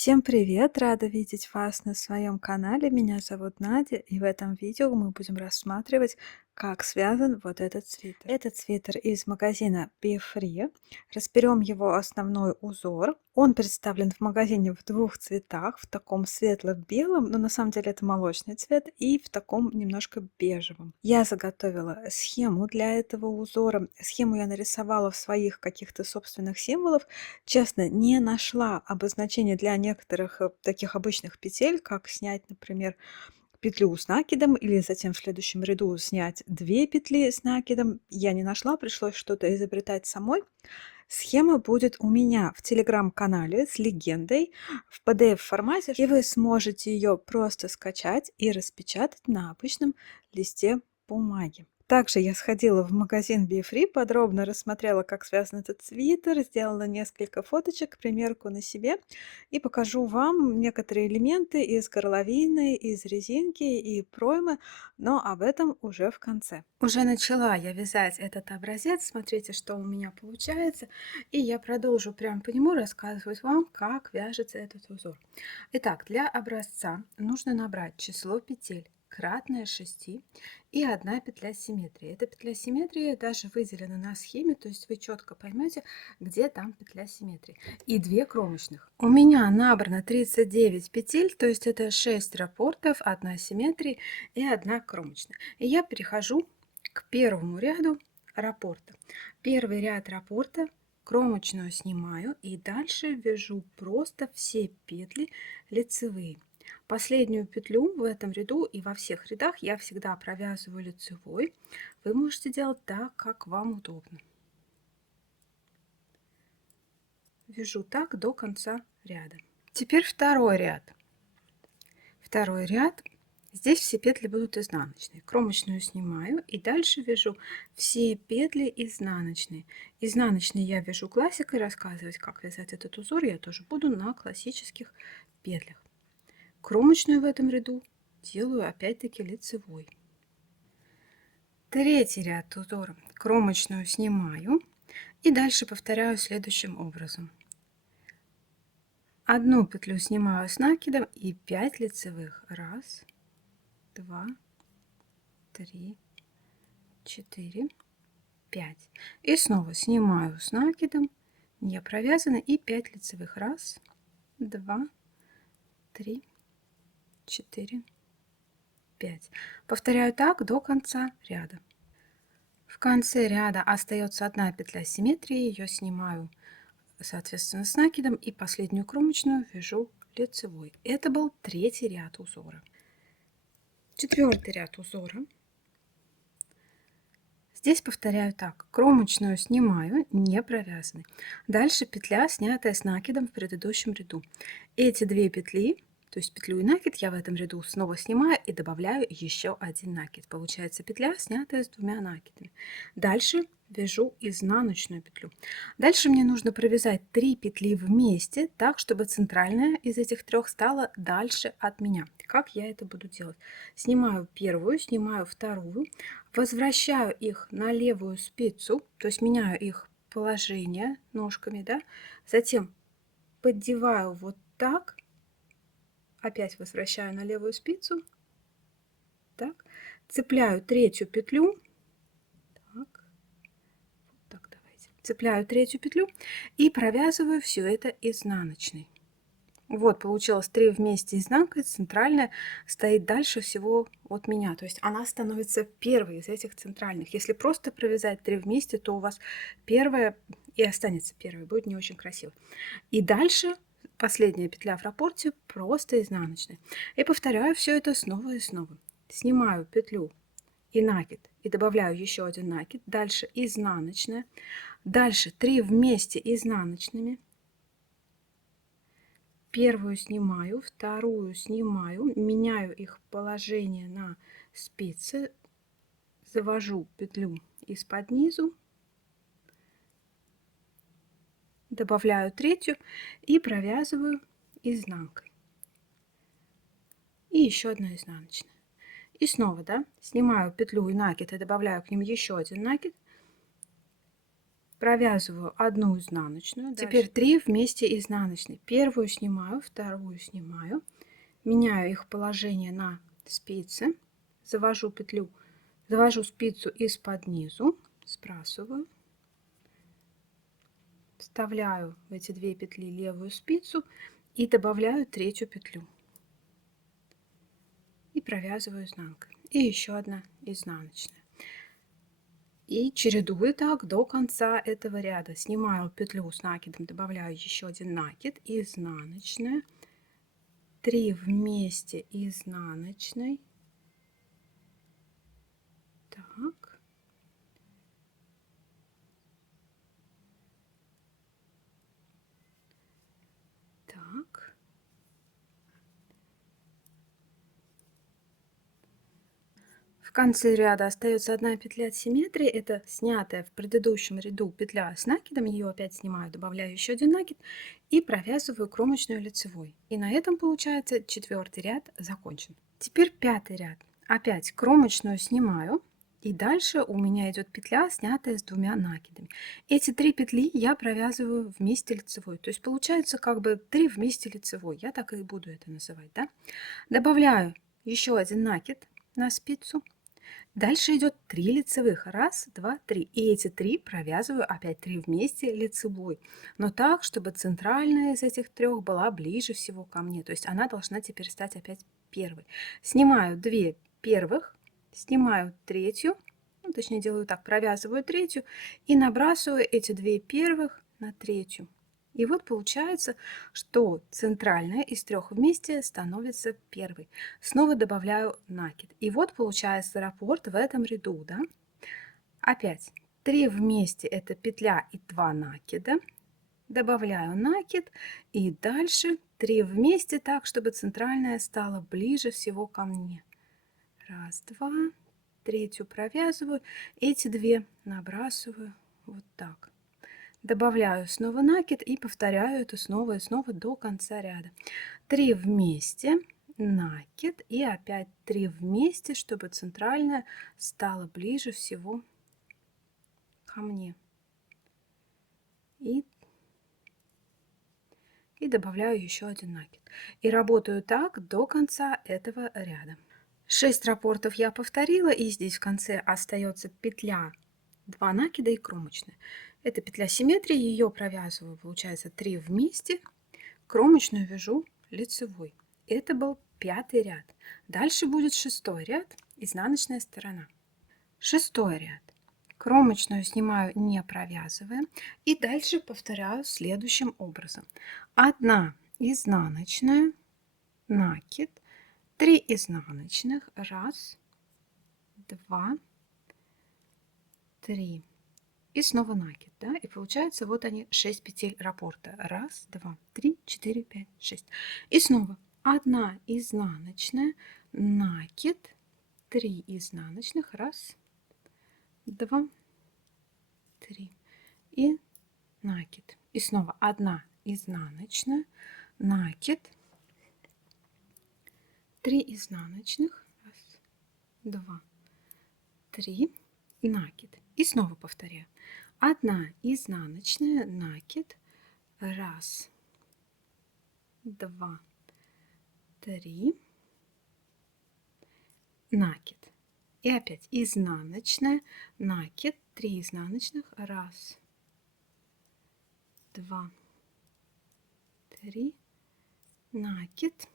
Всем привет! Рада видеть вас на своем канале. Меня зовут Надя, и в этом видео мы будем рассматривать, как связан вот этот свитер. Этот свитер из магазина Be Free. Разберем его основной узор. Он представлен в магазине в двух цветах, в таком светло-белом, но на самом деле это молочный цвет, и в таком немножко бежевом. Я заготовила схему для этого узора. Схему я нарисовала в своих каких-то собственных символах. Честно, не нашла обозначения для некоторых таких обычных петель, как снять, например, петлю с накидом или затем в следующем ряду снять 2 петли с накидом. Я не нашла, пришлось что-то изобретать самой. Схема будет у меня в телеграм-канале с легендой в PDF-формате, и вы сможете ее просто скачать и распечатать на обычном листе бумаги. Также я сходила в магазин Be Free, подробно рассмотрела, как связан этот свитер, сделала несколько фоточек, примерку на себе и покажу вам некоторые элементы из горловины, из резинки и проймы, но об этом уже в конце. Уже начала я вязать этот образец, смотрите, что у меня получается, и я продолжу прямо по нему рассказывать вам, как вяжется этот узор. Итак, для образца нужно набрать число петель кратное 6 и 1 петля симметрии. Эта петля симметрии даже выделена на схеме, то есть вы четко поймете, где там петля симметрии. И 2 кромочных. У меня набрано 39 петель, то есть это 6 раппортов, 1 симметрии и 1 кромочная. И я перехожу к первому ряду раппорта. Первый ряд раппорта кромочную снимаю и дальше вяжу просто все петли лицевые. Последнюю петлю в этом ряду и во всех рядах я всегда провязываю лицевой. Вы можете делать так, как вам удобно. Вяжу так до конца ряда. Теперь второй ряд. Второй ряд. Здесь все петли будут изнаночные. Кромочную снимаю и дальше вяжу все петли изнаночные. Изнаночные я вяжу классикой, рассказывать, как вязать этот узор я тоже буду на классических петлях. Кромочную в этом ряду делаю опять-таки лицевой. Третий ряд узора. Кромочную снимаю и дальше повторяю следующим образом. Одну петлю снимаю с накидом и 5 лицевых. 1, 2, 3, 4, 5. И снова снимаю с накидом, не провязано, и 5 лицевых. 1, 2, 3, 4, 5. Повторяю так до конца ряда. В конце ряда остается 1 петля симметрии, ее снимаю соответственно с накидом и последнюю кромочную вяжу лицевой. Это был третий ряд узора. Четвертый ряд узора. Здесь повторяю так. Кромочную снимаю, не провязанной. Дальше петля, снятая с накидом в предыдущем ряду. Эти 2 петли, то есть петлю и накид, я в этом ряду снова снимаю и добавляю еще 1 накид. Получается петля, снятая с 2 накидами. Дальше вяжу изнаночную петлю. Дальше мне нужно провязать 3 петли вместе, так, чтобы центральная из этих 3 стала дальше от меня. Как я это буду делать? Снимаю первую, снимаю вторую, возвращаю их на левую спицу, то есть меняю их положение ножками, да, затем поддеваю вот так, опять возвращаю на левую спицу, так, цепляю третью петлю, так, давайте, цепляю третью петлю и провязываю все это изнаночной. Вот, получилось 3 вместе изнанкой, центральная стоит дальше всего от меня, то есть она становится первой из этих центральных. Если просто провязать 3 вместе, то у вас первая и останется первой, будет не очень красиво. И дальше последняя петля в раппорте просто изнаночная. И повторяю все это снова и снова. Снимаю петлю и накид и добавляю еще 1 накид, дальше изнаночная, дальше 3 вместе изнаночными. Первую снимаю, вторую снимаю, меняю их положение на спице, завожу петлю из-под низу, добавляю третью и провязываю изнанкой. И еще 1 изнаночная. И снова, да, снимаю петлю и накид и добавляю к ним еще 1 накид. Провязываю одну изнаночную. Теперь 3 вместе изнаночной. Первую снимаю, вторую снимаю. Меняю их положение на спице. Завожу петлю, завожу спицу из-под низу, сбрасываю. Вставляю в эти 2 петли левую спицу и добавляю третью петлю. И провязываю изнанкой. И еще одна изнаночная. И чередую так до конца этого ряда. Снимаю петлю с накидом, добавляю еще один накид, изнаночная, 3 вместе изнаночной. Так. Так. В конце ряда остается одна петля от симметрии, это снятая в предыдущем ряду петля с накидом, ее опять снимаю, добавляю еще один накид и провязываю кромочную лицевой. И на этом получается 4-й ряд закончен. Теперь 5-й ряд. Опять кромочную снимаю, и дальше у меня идет петля, снятая с 2 накидами. Эти 3 петли я провязываю вместе лицевой, то есть получается как бы 3 вместе лицевой, я так и буду это называть, да? Добавляю еще один накид на спицу. Дальше идет 3 лицевых. 1, 2, 3. И эти 3 провязываю опять 3 вместе лицевой. Но так, чтобы центральная из этих 3 была ближе всего ко мне. То есть она должна теперь стать опять первой. Снимаю 2 первых, снимаю третью, ну, точнее делаю так, провязываю третью и набрасываю эти 2 первых на третью. И вот получается, что центральная из 3 вместе становится первой. Снова добавляю накид. И вот получается раппорт в этом ряду. Да? Опять 3 вместе это петля и 2 накида. Добавляю накид и дальше 3 вместе так, чтобы центральная стала ближе всего ко мне. 1, 2, третью провязываю, эти 2 набрасываю вот так. Добавляю снова накид и повторяю это снова и снова до конца ряда. 3 вместе, накид и опять 3 вместе, чтобы центральная стала ближе всего ко мне. И добавляю еще один накид. И работаю так до конца этого ряда. 6 раппортов я повторила, и здесь в конце остается петля, 2 накида и кромочная. Это петля симметрии, ее провязываю, получается 3 вместе, кромочную вяжу лицевой. Это был 5-й ряд. Дальше будет 6-й ряд, изнаночная сторона. 6-й ряд. Кромочную снимаю, не провязывая. И дальше повторяю следующим образом. 1 изнаночная, накид, 3 изнаночных, 1, 2, 3. И снова накид, да, и получается вот они 6 петель раппорта. 1, 2, 3, 4, 5, 6. И снова 1 изнаночная, накид, 3 изнаночных, 1, 2, 3 и накид. И снова 1 изнаночная, накид, 3 изнаночных, 1, 2, 3, накид. И снова повторяю. 1 изнаночная, накид, 1, 2, 3, накид. И опять изнаночная, накид, 3 изнаночных, 1, 2, 3, накид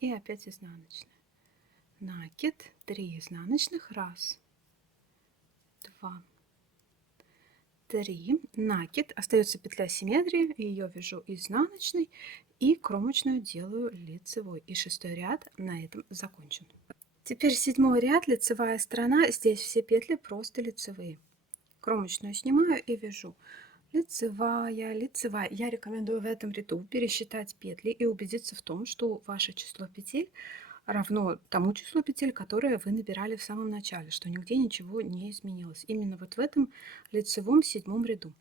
и опять изнаночная. Накид, 3 изнаночных, 1, 2, 3, накид, остается петля симметрии, ее вяжу изнаночной и кромочную делаю лицевой. И 6-й ряд на этом закончен. Теперь 7-й ряд, лицевая сторона, здесь все петли просто лицевые. Кромочную снимаю и вяжу. Лицевая, лицевая. Я рекомендую в этом ряду пересчитать петли и убедиться в том, что ваше число петель равно тому числу петель, которые вы набирали в самом начале, что нигде ничего не изменилось. Именно вот в этом лицевом 7-м ряду.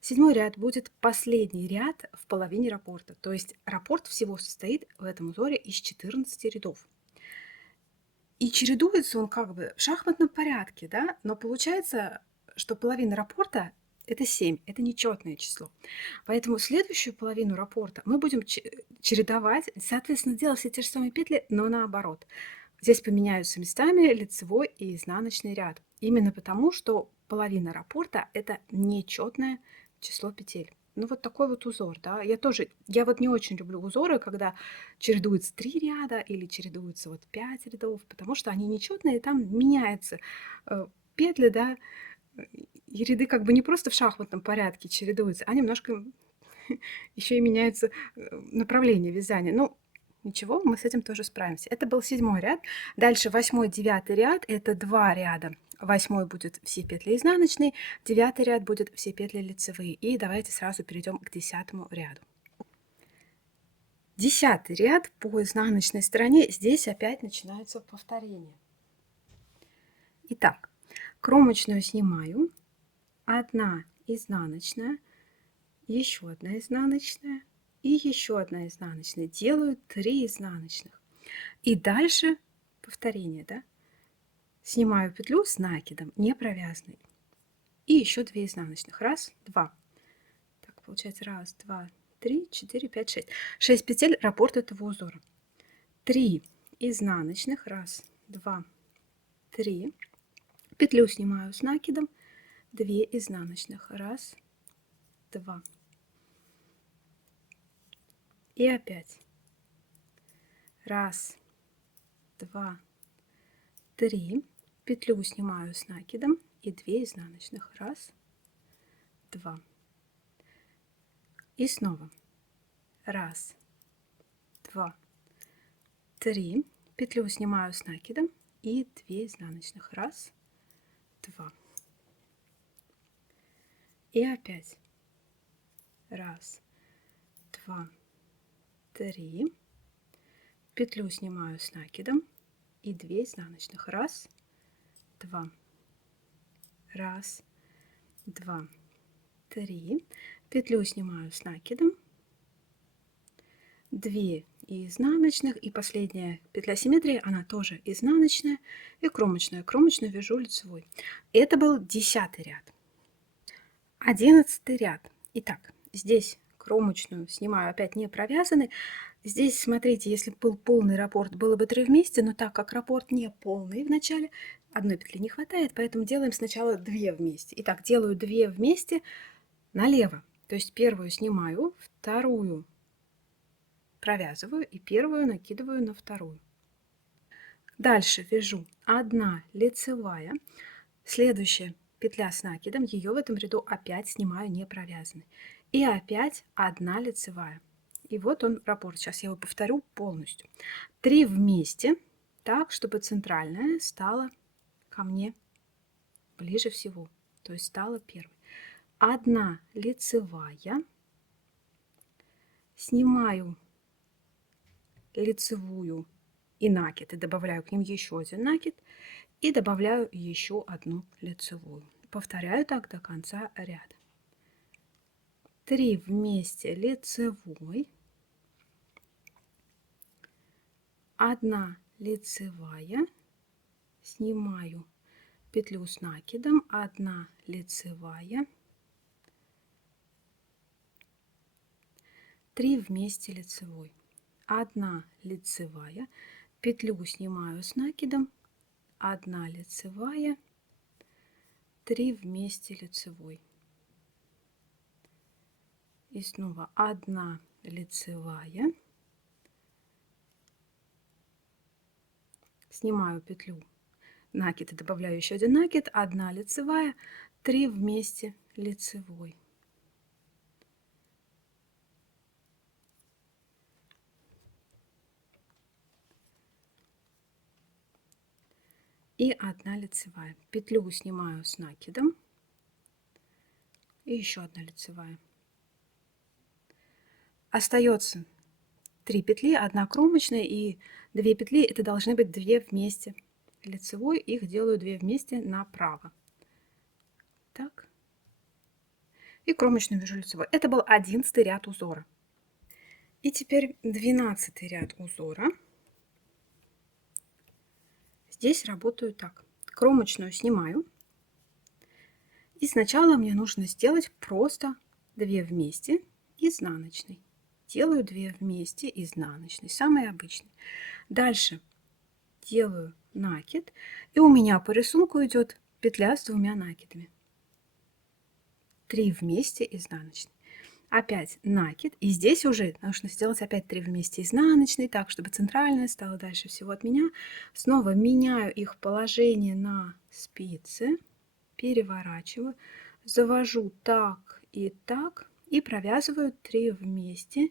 7-й ряд будет последний ряд в половине раппорта. То есть раппорт всего состоит в этом узоре из 14 рядов. И чередуется он как бы в шахматном порядке, да? Но получается, что половина раппорта Это 7, это нечетное число. Поэтому следующую половину раппорта мы будем чередовать, соответственно, делать все те же самые петли, но наоборот. Здесь поменяются местами лицевой и изнаночный ряд. Именно потому, что половина раппорта – это нечетное число петель. Ну, вот такой вот узор, да. Я вот не очень люблю узоры, когда чередуются 3 ряда или чередуются вот 5 рядов, потому что они нечетные, и там меняются петли, да, и ряды как бы не просто в шахматном порядке чередуются, а немножко еще и меняются направление вязания. Ну, ничего, мы с этим тоже справимся. Это был 7-й ряд. Дальше 8-й, 9-й ряд. Это 2 ряда. 8-й будет все петли изнаночные, 9-й ряд будет все петли лицевые. И давайте сразу перейдем к 10-му ряду. 10-й ряд по изнаночной стороне. Здесь опять начинается повторение. Итак, кромочную снимаю. 1 изнаночная, еще 1 изнаночная и еще 1 изнаночная. Делаю 3 изнаночных. И дальше повторение, да? Снимаю петлю с накидом, не провязанной. И еще 2 изнаночных. Раз, два. Так, получается раз, два, три, 4, 5, 6. 6 петель раппорт этого узора. 3 изнаночных. Раз, два, три. Петлю снимаю с накидом. 2 изнаночных. Раз, два. И опять. Раз, два, три. Петлю снимаю с накидом и 2 изнаночных. Раз, два. И снова. Раз, два, три. Петлю снимаю с накидом и 2 изнаночных. Раз, два. И опять. Раз, два, три. Петлю снимаю с накидом и 2 изнаночных. Раз, два. Раз, два, три. Петлю снимаю с накидом. 2 изнаночных, и последняя петля симметрии, она тоже изнаночная и кромочная. Кромочную вяжу лицевой. Это был 10-й ряд. 11-й ряд. Итак, здесь кромочную снимаю опять не провязанный. Здесь, смотрите, если был полный раппорт, было бы 3 вместе, но так как раппорт не полный в начале, одной петли не хватает, поэтому делаем сначала 2 вместе. Итак, делаю 2 вместе налево. То есть первую снимаю, вторую провязываю и первую накидываю на вторую. Дальше вяжу 1 лицевая, следующая петля с накидом, ее в этом ряду опять снимаю не провязанной. И опять 1 лицевая. И вот он раппорт. Сейчас я его повторю полностью. 3 вместе, так, чтобы центральная стала ко мне ближе всего. То есть стала первой. 1 лицевая. Снимаю лицевую и накид, и добавляю к ним еще 1 накид, и добавляю еще 1 лицевую. Повторяю так до конца ряда. 3 вместе лицевой, 1 лицевая, снимаю петлю с накидом, 1 лицевая, 3 вместе лицевой, 1 лицевая, петлю снимаю с накидом, 1 лицевая, 3 вместе лицевой. И снова 1 лицевая, снимаю петлю, накид и добавляю еще 1 накид, 1 лицевая, 3 вместе лицевой. И 1 лицевая. Петлю снимаю с накидом. И еще 1 лицевая. Остается 3 петли, 1 кромочная и 2 петли. Это должны быть 2 вместе лицевой. Их делаю 2 вместе направо. Так. И кромочную вяжу лицевой. Это был 11-й ряд узора. И теперь 12-й ряд узора. Здесь работаю так. Кромочную снимаю. И сначала мне нужно сделать просто 2 вместе изнаночной. Делаю 2 вместе изнаночной, самый обычный. Дальше делаю накид, и у меня по рисунку идет петля с 2 накидами. 3 вместе изнаночной. Опять накид, и здесь уже нужно сделать опять 3 вместе изнаночной, так, чтобы центральная стала дальше всего от меня. Снова меняю их положение на спице, переворачиваю, завожу так и провязываю 3 вместе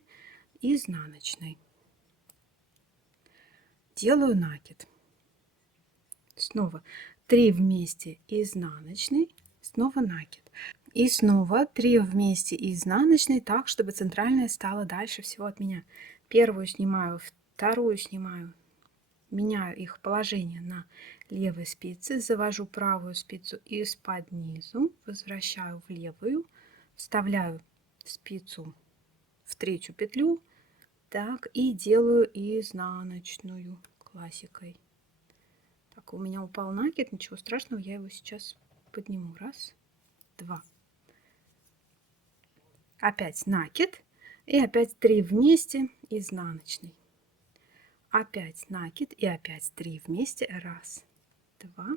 изнаночной. Делаю накид. Снова 3 вместе изнаночной, снова накид. И снова 3 вместе изнаночной, так, чтобы центральная стала дальше всего от меня. Первую снимаю, вторую снимаю, меняю их положение на левой спице, завожу правую спицу из-под низу, возвращаю в левую, вставляю спицу в третью петлю, так, и делаю изнаночную классикой. Так, у меня упал накид, ничего страшного, я его сейчас подниму. Раз, два. Опять накид и опять 3 вместе изнаночный. Опять накид и опять 3 вместе. Раз, два.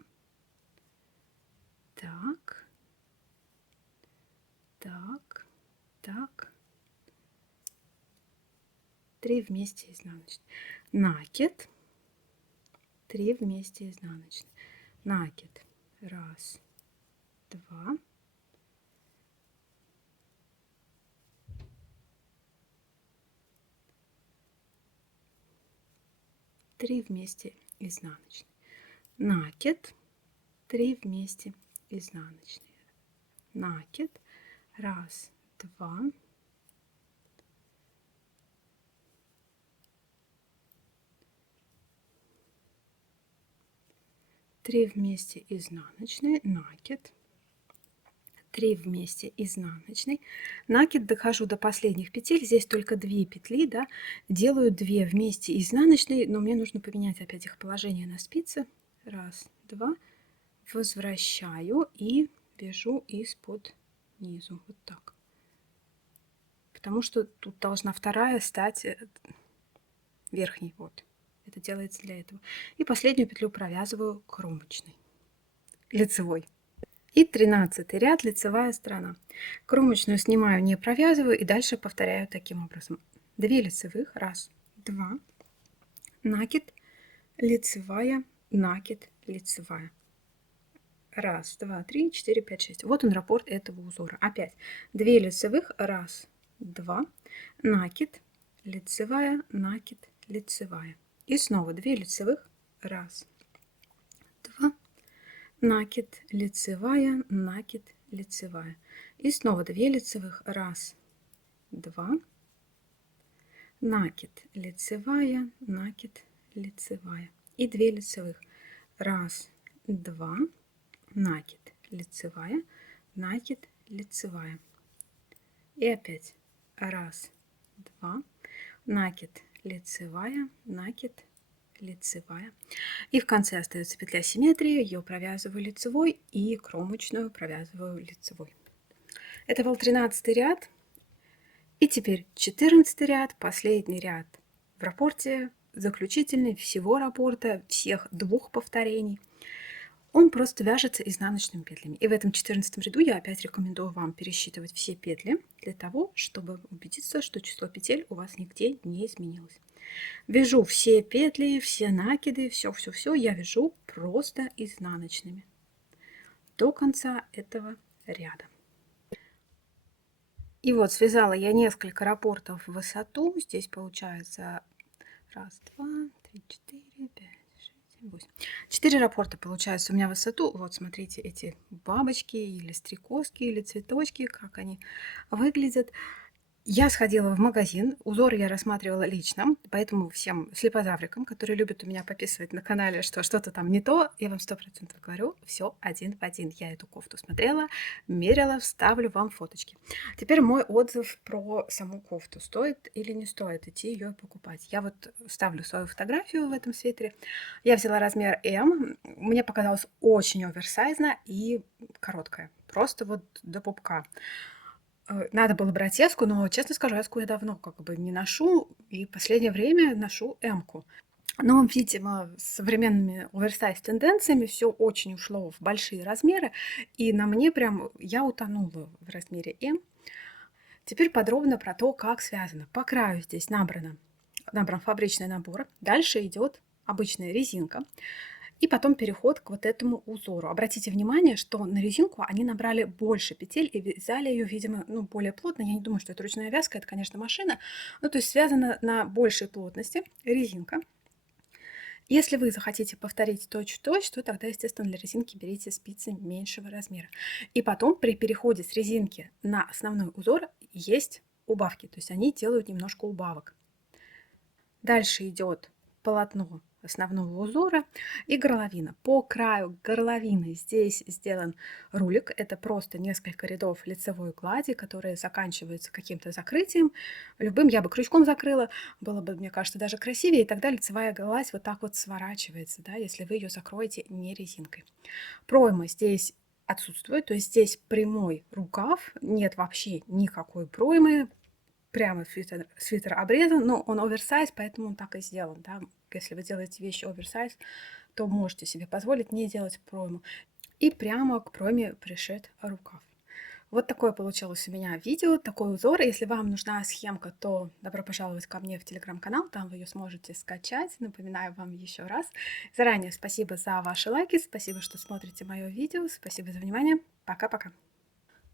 Так, так, так. 3 вместе изнаночный. Накид, 3 вместе изнаночный. Накид. Раз, два. 3 вместе изнаночный. Накид, 3 вместе изнаночные. Накид. Раз, два. 3 вместе изнаночные, накид, 3 вместе изнаночный, накид, дохожу до последних петель, здесь только 2 петли, да, делаю 2 вместе изнаночные, но мне нужно поменять опять их положение на спице. Раз, два, возвращаю и вяжу из-под низу, вот так. Потому что тут должна вторая стать верхней, вот. Это делается для этого. И последнюю петлю провязываю кромочной, лицевой. И 13 ряд, лицевая сторона. Кромочную снимаю, не провязываю, и дальше повторяю таким образом. 2 лицевых, раз, два, накид, лицевая, накид, лицевая. Раз, два, три, четыре, пять, шесть. Вот он, раппорт этого узора. Опять 2 лицевых, раз, два, накид, лицевая, накид, лицевая. И снова 2 лицевых, раз, два, накид, лицевая, накид, лицевая. И снова 2 лицевых, раз, два, накид, лицевая, накид, лицевая. И 2 лицевых, раз, два, накид, лицевая, накид, лицевая. И опять раз, два, накид, лицевая, накид, лицевая. И в конце остается петля симметрии, ее провязываю лицевой и кромочную провязываю лицевой. Это был 13 ряд. И теперь 14 ряд, последний ряд в раппорте, заключительный всего раппорта, всех 2 повторений. Он просто вяжется изнаночными петлями. И в этом 14 ряду я опять рекомендую вам пересчитывать все петли для того, чтобы убедиться, что число петель у вас нигде не изменилось. Вяжу все петли, все накиды, все я вяжу просто изнаночными до конца этого ряда. И вот связала я несколько раппортов в высоту. Здесь получается раз, два, три, четыре, пять, 8. 4 раппорта получается у меня в высоту. Вот смотрите, эти бабочки или стрекозки или цветочки, как они выглядят. Я сходила в магазин, узоры я рассматривала лично, поэтому всем слепозаврикам, которые любят у меня пописывать на канале, что что-то там не то, я вам 100% говорю, все один в один. Я эту кофту смотрела, мерила, вставлю вам фоточки. Теперь мой отзыв про саму кофту. Стоит или не стоит идти ее покупать? Я вот вставлю свою фотографию в этом свитере. Я взяла размер М. Мне показалось очень оверсайзно и короткая. Просто вот до пупка. Надо было брать эску, но, честно скажу, эску я давно как бы не ношу, и последнее время ношу эмку. Но, видимо, с современными оверсайз-тенденциями все очень ушло в большие размеры, и на мне прям я утонула в размере М. Теперь подробно про то, как связано. По краю здесь набран фабричный набор. Дальше идет обычная резинка. И потом переход к вот этому узору. Обратите внимание, что на резинку они набрали больше петель и вязали ее, видимо, ну, более плотно. Я не думаю, что это ручная вязка, это, конечно, машина. Ну, то есть связана на большей плотности резинка. Если вы захотите повторить точь-в-точь, то тогда, естественно, для резинки берите спицы меньшего размера. И потом при переходе с резинки на основной узор есть убавки, то есть они делают немножко убавок. Дальше идет полотно основного узора и горловина. По краю горловины здесь сделан рулик. Это просто несколько рядов лицевой глади, которые заканчиваются каким-то закрытием. Любым я бы крючком закрыла, было бы, мне кажется, даже красивее. И тогда лицевая гладь вот так вот сворачивается, да, если вы ее закроете не резинкой. Пройма здесь отсутствует, то есть здесь прямой рукав, нет вообще никакой проймы, прямо свитер обрезан, но он оверсайз, поэтому он так и сделан. Да? Если вы делаете вещи оверсайз, то можете себе позволить не делать пройму. И прямо к пройме пришит рукав. Вот такое получилось у меня видео, такой узор. Если вам нужна схемка, то добро пожаловать ко мне в телеграм-канал, там вы ее сможете скачать. Напоминаю вам еще раз. Заранее спасибо за ваши лайки, спасибо, что смотрите мое видео, спасибо за внимание. Пока-пока.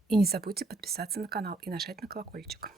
И не забудьте подписаться на канал и нажать на колокольчик.